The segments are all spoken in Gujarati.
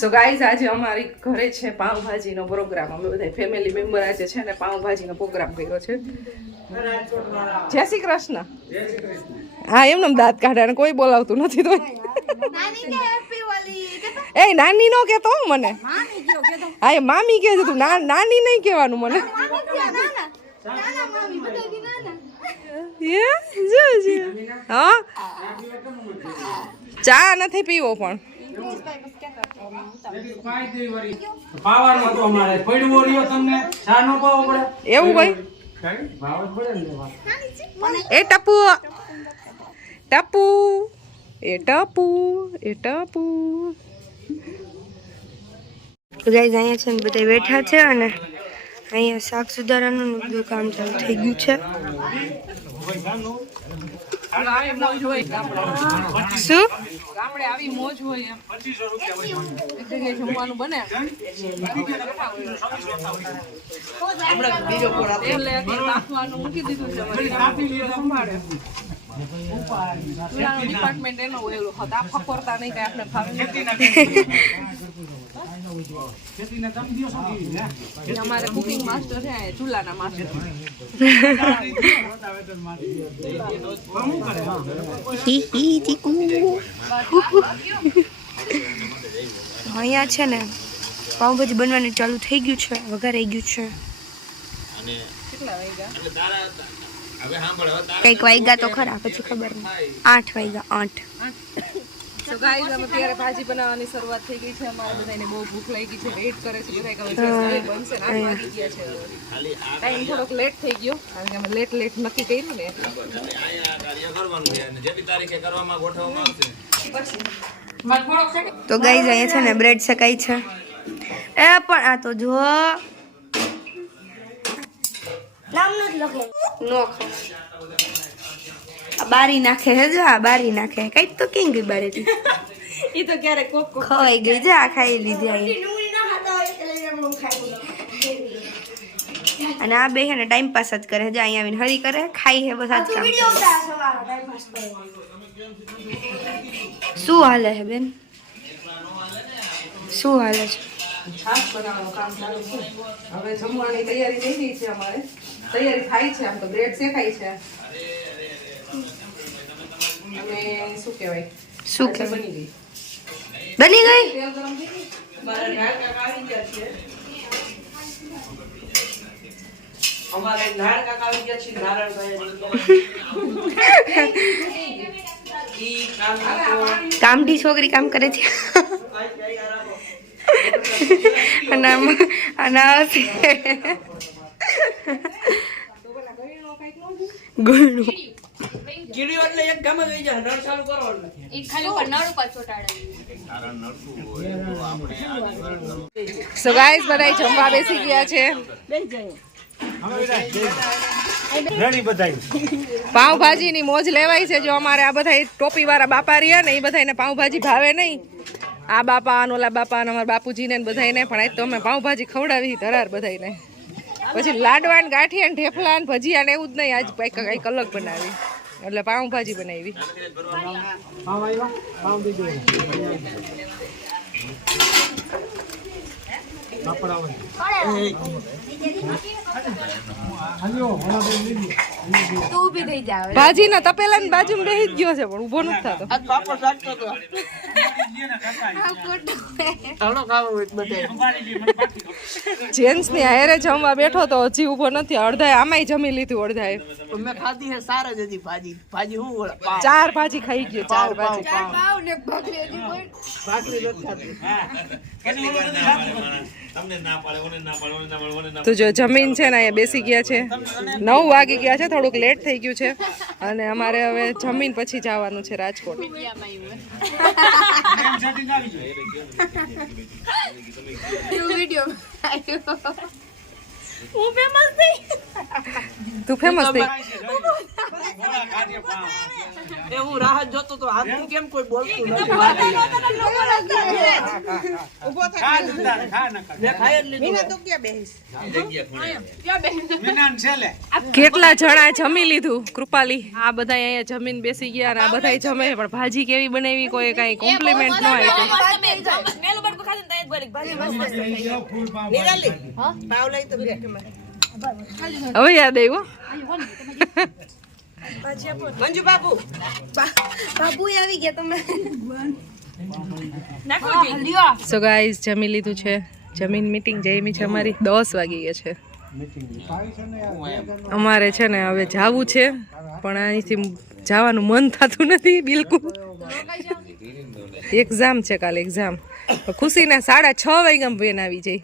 સો ગાઈઝ આજે અમારી ઘરે છે પાવભાજીનો પ્રોગ્રામ. અમે બધા ફેમિલી મેમ્બર આજે છે ને પાવભાજીનો પ્રોગ્રામ કર્યો છે. જય શ્રી કૃષ્ણ. હા એમને દાંત કાઢે કોઈ બોલાવતું નથી તો એ નાની નો કેતો મને. હા એ મામી કે તું નાની નહીં કહેવાનું મને. હા ચા નથી પીવો પણ એવું ભાઈ. એ ટપુ ટપુ એ ટપુ એ ટપુ ગાઈઝ અહીંયા છે ને બધા બેઠા છે અને અહીંયા શાક સુધારાનું બધું કામ ચાલુ થઈ ગયું છે. શું ગામડે આવી મોજ હોય એમ 2500 રૂપિયા જમવાનું બને. મૂકી દીધું છે સંભાળે ડિપાર્ટમેન્ટ એનો એલું હતા ફકરતા નહીં કઈ આપણે ભાવે અમારે કુકિંગ માસ્ટર છે ચૂલાના માસ્ટર. અહીંયા છે ને પાવભાજી બનવાનું ચાલુ થઈ ગયું છે, વઘારાઈ ગયું છે. કઈક વાગ્યા તો ખરા, પછી ખબર નહીં. 8 વાગ્યા 8. તો ગાઈઝ અમે ત્યારે ભાજી બનાવવાની શરૂઆત થઈ ગઈ છે. અમારે બધાને બહુ ભૂખ લાગી છે, વેઇટ કરે છે બધા કે બનશે. 8 વાગી ગયા છે. ટાઈમ થોડોક લેટ થઈ ગયો કારણ કે અમે લેટ નક્કી કર્યું ને એટલે. તો ગાઈઝ અહીંયા છે ને બ્રેડ શકાય છે. એ પણ આ તો જો નો બારી નાખે હે. જો આ બારી નાખે કઈક તો કેમ ગઈ બારી ઈ તો ક્યારે કોક ખવાઈ ગઈ. જા ખાઈ લીધી. અને આ બે છે ને ટાઈમ પાસ જ કરે. જો અહીંયા આવીને હરી કરે, ખાઈ હે, બસ આજ કામ. શું હાલે હે બેન? શું હાલે છે? છાશ બનાવવાનું કામ ચાલુ છે. હવે જમવાની તૈયારી થઈ ગઈ છે. અમારે તૈયારી થાય છે. આમ તો બ્રેડ શેકાય છે અને શું કહેવાય શું કે બની ગઈ બની ગઈ? તેલ ગરમ થઈ ગઈ. મારા નાળકા આવી ગયા છે. અમારે નાળકા આવી ગયા છે. નારાયણભાઈ કામઠી છોકરી કામ કરે છે. અને ગુણનું ગીડી એટલે એક ગામ જ આવી જાય. નળ ચાલુ કરવાનું નથી. ઈ ખાલી ઉપર નળ ઉપર ચોટાડે. સો ગાઈસ બધા જમવા બેસી ગયા છે. પાવભાજી ની મોજ લેવાય છે. જો અમારે આ બધા ટોપી વાળા બાપા રહ્યા ને એ બધાને પાવભાજી ભાવે નહીં. આ બાપા ઓલા બાપા અમારા બાપુજી ને બધાને પણ આજ તો અમે પાવભાજી ખવડાવી ધરાર બધાને. પછી લાડવાન ગાંઠિયા ઢેફલા ને ભજીયા ને એવું જ નહીં. આજ કઈક અલગ બનાવી એટલે પાવભાજી બનાવી. ભાજી ના તપેલા ની બાજુ બેસી જ ગયો છે પણ ઉભો નથી થતો. જેન્ટ્સ ની હારે જમવા બેઠો તો હજી ઉભો નથી. અડધાએ આમાંય જમી લીધું. અડધાએ મેં ખાધી હે સાર જ હતી ભાજી. ભાજી હું 4 ભાજી ખાઈ ગયો. 4 ભાજી તો જો જમીન છે ને અહીંયા બેસી ગયા છે. 9 વાગી ગયા છે. થોડુંક લેટ થઈ ગયું છે અને અમારે હવે જમીન પછી જવાનું છે રાજકોટ. તું ફેમસ થઈ. હું રાહત જોતો તો હાથ કેમ કોઈ બોલતું નથી. કેટલા જણા જમી લીધું કૃપાલી? આ બધા અહીંયા જમીન બેસી ગયા અને આ બધા જમે પણ ભાજી કેવી બનાવી કોઈ કઈ કોમ્પ્લિમેન્ટ ન આપ્યું. ઓર્ગેનિક ભાજી મસ્ત મસ્ત થઈ ગઈ. નિરાલી પાવ લઈ તો બે હવે યાદ આવ્યું મંજુ બાપુ બાબુ આવી ગયા તમે. સો ગાઈઝ જમી લીધું છે. જમીન મીટિંગ જઈમી છે અમારી 10 વાગી ગયા છે. અમારે છે ને હવે જાવું છે પણ અહીંથી જવાનું મન થતું નથી બિલકુલ. એક્ઝામ છે કાલે એક્ઝામ. ખુશીના 6:30 વાગ્યામાં બેન આવી જાય.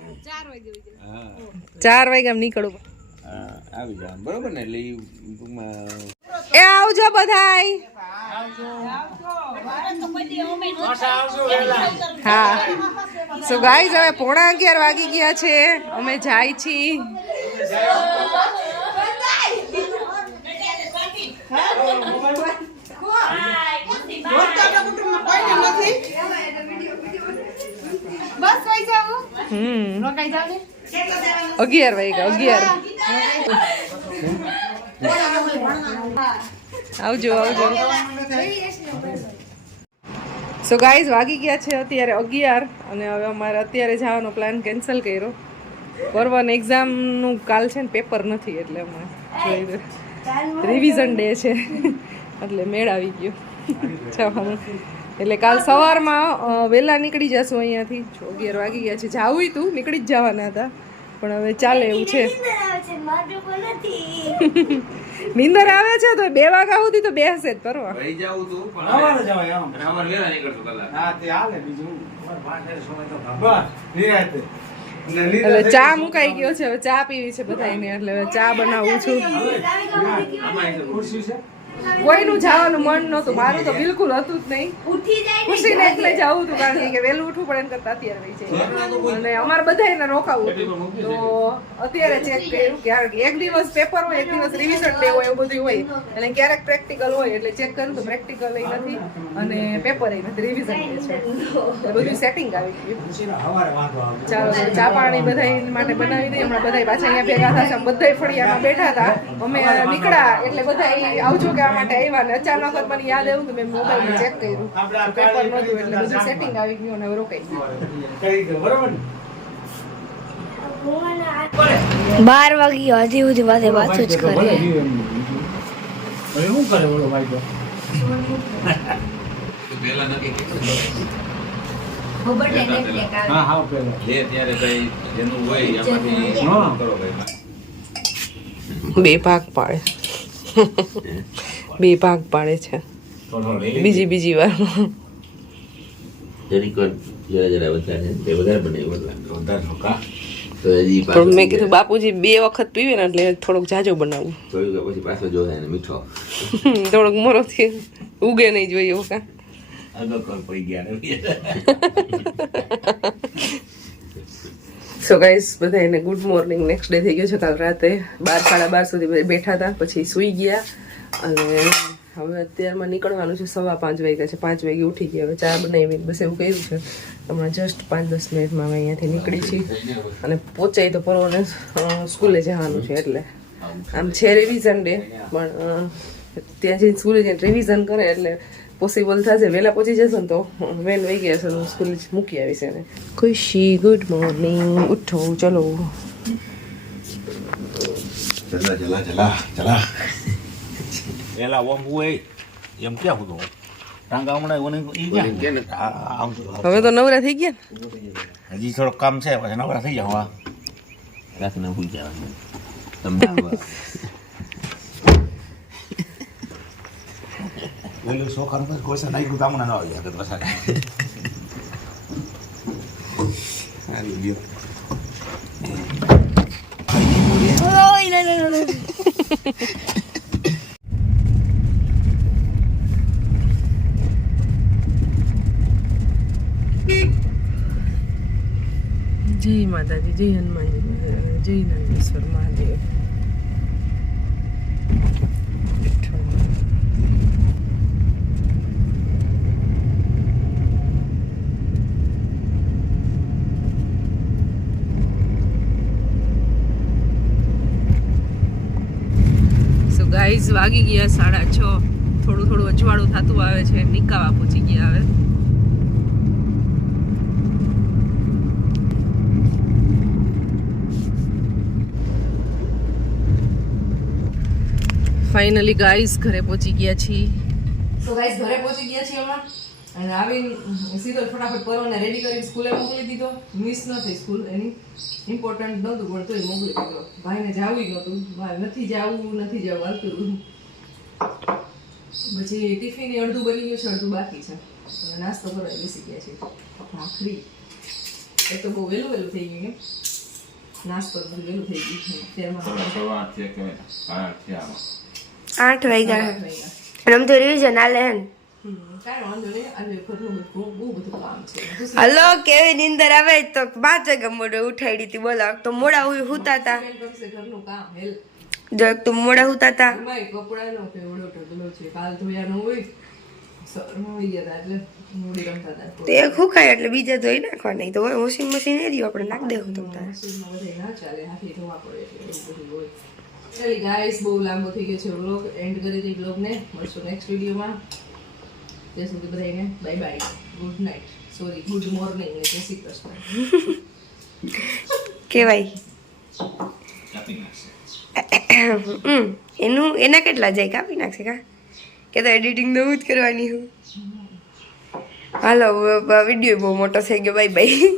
4 વાગ્યામાં નીકળું. આવી જાવ બરોબર ને એટલે એ આવજો બધાય. હા સો ગાઈઝ હવે 11:30 વાગી ગયા છે. અમે જાય છીએ. હમ 11 વાગ્યા 11. આવજો આવજો. સો ગાઈઝ વાગી ગયા છે અત્યારે 11 અને હવે અમારે અત્યારે જવાનો પ્લાન કેન્સલ કર્યો. પરવન એક્ઝામનું કાલ છે ને પેપર નથી એટલે અમે જોઈ રિવિઝન ડે છે એટલે મેળ આવી ગયો જવાનું. એટલે કાલ સવારમાં વહેલા નીકળી જશું અહીંયાથી. 11 વાગી ગયા છે. જાવું તું નીકળી જ જવાના હતા પણ હવે ચાલે એવું છે. નીંદર આવે છે તો 2 વાગ્યા સુધી તો બેસે જ પરવા. ભાઈ જાવું તું પણ અમારે જવાય આમ. અને અમારે વેલા નીકળશું કલાક. હા તે હાલે બીજું અમારે પાસે સમય તો બસ નિરાંતે. એટલે ચા મુકાઈ ગયો છે. હવે ચા પીવી છે બધાને એટલે હવે ચા બનાવું છું. ખુરશી છે કોઈનું જવાનું મન નહોતું. મારું તો બિલકુલ હતું જ નહીં. ખુશીને એટલે જવું હતું કારણ કે વહેલું ઉઠવું પડે ને કરતા અત્યારે વહી જાય અને અમારે બધાને રોકાવું હતું તો અત્યારે ચેક કર્યું કે એક દિવસ પેપર હોય એક દિવસ રિવિઝન ડે હોય એવું બધું હોય એટલે ક્યારેક પ્રેક્ટિકલ હોય એટલે ચેક કર્યું તો પ્રેક્ટિકલ એ નથી અને પેપર એ નથી રિવિઝન ડે છે એટલે બધું સેટિંગ આવી ગયું. હવારે વાંધો આવે. ચાલો ચા પાણી બધા માટે બનાવી દઈએ. હમણાં બધા પાછા અહીંયા ભેગા થશે. બધા ફળિયામાં બેઠા હતા. અમે નીકળ્યા એટલે બધા આવજો કે માટે આવ્યા ને અચાનક જ મને યાદ આવ્યું તો મેં મોબાઈલ ચેક કર્યું પેપર નહોતું એટલે બધું સેટિંગ આવી ગયું અને હવે રોકાઈ ગયું. કરી દો બરોબર ને. 12 વાગી ગયા હજી સુધી વાતે વાતું જ કરે. હવે શું કરે ઓલો ભાઈ તો વેલા નક્કી હા હા પેલા લે ત્યારે ભાઈ જેનું હોય એમાંથી હા. કરો ભાઈ. 2 ભાગ પાડે 2 ભાગ પાડે છે બીજી વાર. જરીક જરા વધારે તે વધારે બનાવ્યું વધારે ઠોકા. તો હજી પણ મેં કીધું બાપુજી 2 વખત પીવે ને એટલે થોડોક જાજો બનાવું. જોયું કે પછી પાછો જોયા ને મીઠો થોડોક મોરોથી ઉગે નહીં જોઈએ એવું કા. આગળ કોણ પડી ગયા ને. સો ગાઈસ બધાને ગુડ મોર્નિંગ. નેક્સ્ટ ડે થઈ ગયો છે. કાલ રાતે 12 સાડા 12 સુધી બધા બેઠા હતા પછી સૂઈ ગયા અને હવે અત્યારમાં નીકળવાનું છે. 5:15 વાગ્યા છે. 5 વાગે ઉઠી ગયા. હવે ચા બનાવી બસ એવું કર્યું છે. હમણાં જસ્ટ 5-10 મિનિટમાં અમે અહીંયાથી નીકળી છીએ અને પહોંચાઈ તો પરવાને સ્કૂલે જવાનું છે એટલે આમ છે રિવિઝન ડે પણ ત્યાં જઈને સ્કૂલે જઈને રિવિઝન કરે એટલે પોસિબલ થશે. વહેલા પહોંચી જશે ને તો વેન વહી ગયા છે તો સ્કૂલ મૂકી આવીશ એને. ખુશી ગુડ મોર્નિંગ. ઉઠો ચલો. ચલા ચલા ચલા પેલા ઓમ હોય એમ ક્યાં હતું ટાંગા હમણાં ઓને ઈ ક્યાં આમ હવે તો નવરા થઈ ગયા ને. હજી થોડું કામ છે પછી નવરા થઈ જાવ. રાતને ભૂલ જવાનું તમને પેલું સોખાનું પછી કોઈ સા નાખ્યું કામના ન આવી આગળ વસાડે. સારી ગયો જય માતાજી, જય હનુમાનજી મહારાજ, જય નાગેશ્વર મહાદેવ. ગાઈઝ વાગી ગયા 6:30. થોડું થોડું અજવાળું થતું આવે છે. નિકાવા પહોંચી ગયા હવે. ફાઇનલી ગાઈસ ઘરે પહોંચી ગયા છીએ. તો ગાઈસ ઘરે પહોંચી ગયા છીએ અમે અને આવીને સીધો ફટાફટ પરવાને રેડી કરીને સ્કૂલે મોકલી દીધો. મિસ ન થઈ સ્કૂલ, એની ઇમ્પોર્ટન્ટ નહોતું પણ તોય મોકલી દીધો. ભાઈને જાવું નહોતું, નથી જવું હાલતું. પછી ટિફિન અડધું બની ગયું છે, અડધું બાકી છે. અને નાસ્તો કરવા બેસી ગયા છે. ભાખરી એ તો બહુ વહેલું થઈ ગયું એમ. નાસ્તો બધું વહેલું થઈ ગયું છે. 8 વાગ્યા અને આમ તો રિવિઝન હાલે હે ને. કાંઈ વાંધો નહીં. આજે ઘરનું બહુ બધું કામ છે. હલો, કેવી નીંદર આવે તો 5 વાગ્યા મોડે ઉઠાડી હતી. બોલો, તો મોડા હુતા હતા. ઘરનું કામ હેલ્પ જો એક તો મોડા હુતા હતા. એમાંય કપડાનો કેવડો ઢગલો છે. કાલ ધોયાનો હોય સવારમાં ગયા હતા એટલે મૂડી રમતા હતા. તો એક હુકાય એટલે બીજા ધોઈ નાખવા. નહીં તો વોશિંગ મશીન એ રહ્યું, આપણે નાખ દેવું તમ તારે. મશીનમાં બધાય ના ચાલે, હાથે ધોવા પડે એટલે એવું બધું હોય. ચાલી ગાઈસ, બહુ લાંબો થઈ ગયો છે વ્લોગ. એન્ડ કરી દઈ વ્લોગને. મળશું નેક્સ્ટ વિડીયોમાં. ત્યાં સુધી બધાને bye bye, good night, sorry good morning ને જય શ્રી કૃષ્ણ કેવાય એના કેટલા જાય? કાપી નાખશે કા? કે તો એડિટિંગ તો હું જ કરવાની હું. હાલો, વિડીયો બહુ મોટો થઈ ગયો. Bye bye.